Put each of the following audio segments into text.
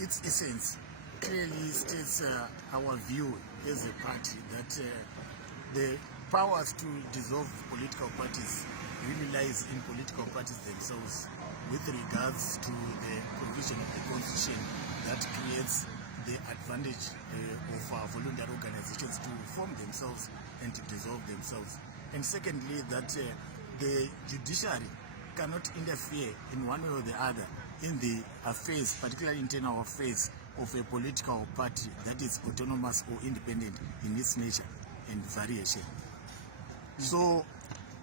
its essence, clearly states our view as a party that the powers to dissolve political parties really lies in political parties themselves with regards to the provision of the constitution that creates the advantage of voluntary organizations to form themselves and to dissolve themselves. And secondly, that the judiciary cannot interfere in one way or the other in the affairs, particularly internal affairs of a political party that is autonomous or independent in its nature and variation. So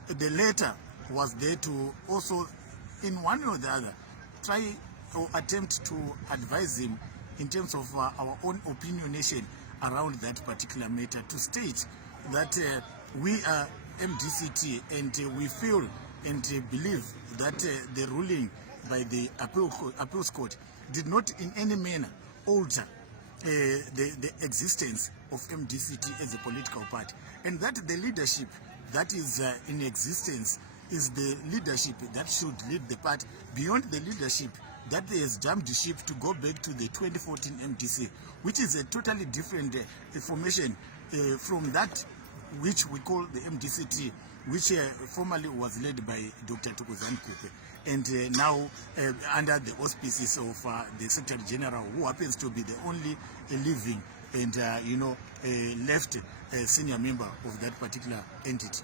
the latter was there to also, in one way or the other, try or attempt to advise him in terms of our own opinionation around that particular matter, to state that we are MDC T and we feel and believe that the ruling by the appeals court did not in any manner alter the existence of MDC T as a political party, and that the leadership that is in existence is the leadership that should lead the party, beyond the leadership that has jumped the ship to go back to the 2014 MDC, which is a totally different formation from that which we call the MDC T, which formerly was led by Dr. Thokozani Khupe, and now under the auspices of the Secretary General, who happens to be the only living and left senior member of that particular entity.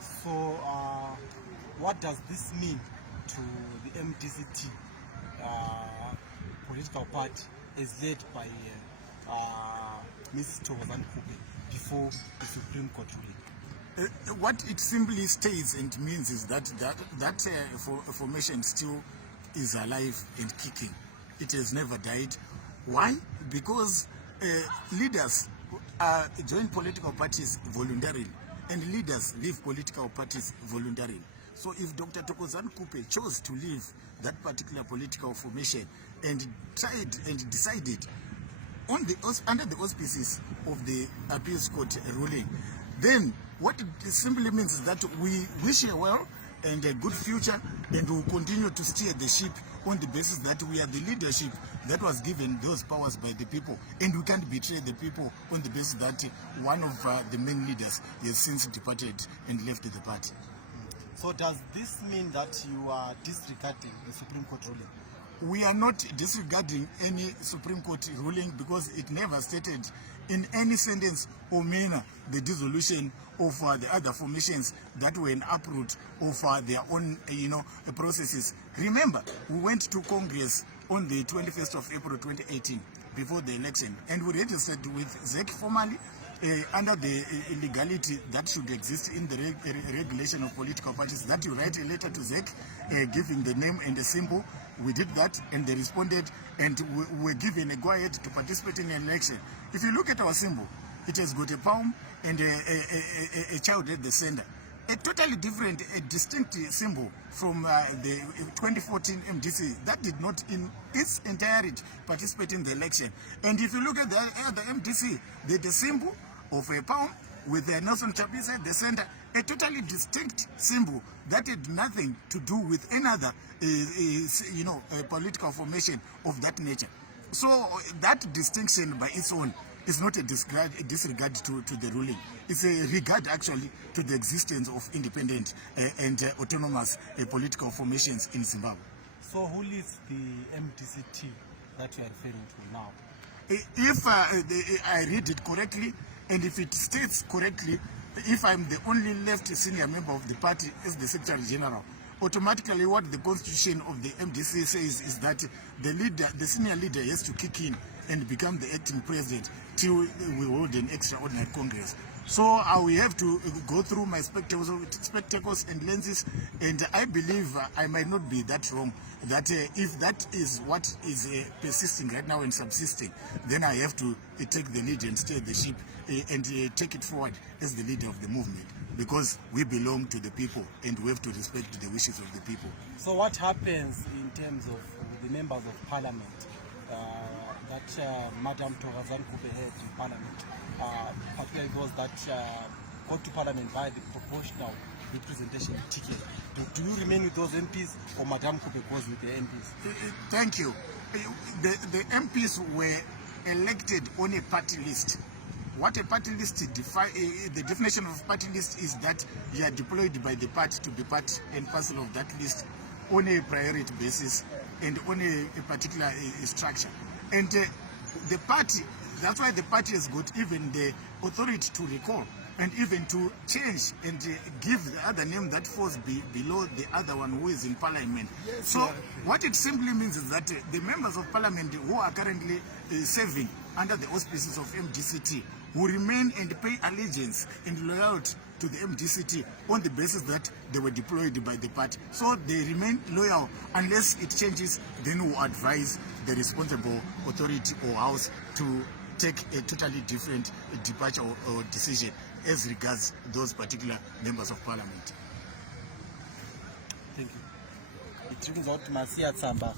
So what does this mean to the MDC T political party as led by Mrs. Thokozani Khupe before the Supreme Court ruling? What it simply states and means is that formation still is alive and kicking. It has never died. Why? Because leaders join political parties voluntarily, and leaders leave political parties voluntarily. So if Dr. Thokozani Khupe chose to leave that particular political formation and tried and decided under the auspices of the appeals court ruling, then what it simply means is that we wish her well and a good future, and will continue to steer the ship on the basis that we are the leadership that was given those powers by the people, and we can't betray the people on the basis that one of the main leaders has since departed and left the party. So does this mean that you are disregarding the Supreme Court ruling? We are not disregarding any Supreme Court ruling, because it never stated in any sentence or manner the dissolution of the other formations that were in uproot of their own processes. Remember, we went to Congress on the 21st of April 2018 before the election, and we registered with ZEC formally under the illegality that should exist in the regulation of political parties, that you write a letter to ZEC giving the name and the symbol. We did that, and they responded, and we were given a go-ahead to participate in an election. If you look at our symbol, it has got a palm and a child at the center. A totally different, a distinct symbol from the 2014 MDC that did not in its entirety participate in the election. And if you look at the MDC, the symbol of a palm with Nelson Chamisa at the center, a totally distinct symbol that had nothing to do with any other political formation of that nature. So that distinction by its own is not a disregard to the ruling. It's a regard actually to the existence of independent and autonomous political formations in Zimbabwe. So who leads the MDC T that you are referring to now? If I read it correctly, and if it states correctly, if I'm the only left senior member of the party as the Secretary General, automatically what the constitution of the MDC says is that the senior leader has to kick in and become the acting president till we hold an extraordinary Congress. So I will have to go through my spectacles and lenses, and I believe I might not be that wrong, that if that is what is persisting right now and subsisting, then I have to take the lead and steer the ship and take it forward as the leader of the movement, because we belong to the people and we have to respect the wishes of the people. So what happens in terms of the members of parliament that Madam Thokozani Khupe had in parliament, particularly those that go to parliament via the proportional representation ticket? Do you remain with those MPs, or Madam Khupe goes with the MPs? Thank you. the MPs were elected on a party list. What a party list the definition of party list is that you are deployed by the party to be part and parcel of that list on a priority basis and on a particular structure. And the party, that's why the party has got even the authority to recall and even to change and give the other name that falls below the other one who is in parliament. Yes, so what it simply means is that the members of parliament who are currently serving under the auspices of MDC T who remain and pay allegiance and loyalty to the MDC T on the basis that they were deployed by the party. So they remain loyal unless it changes, then we'll advise the responsible authority or house to take a totally different departure or decision as regards those particular members of parliament. Thank you. It turns out Masia Tsamba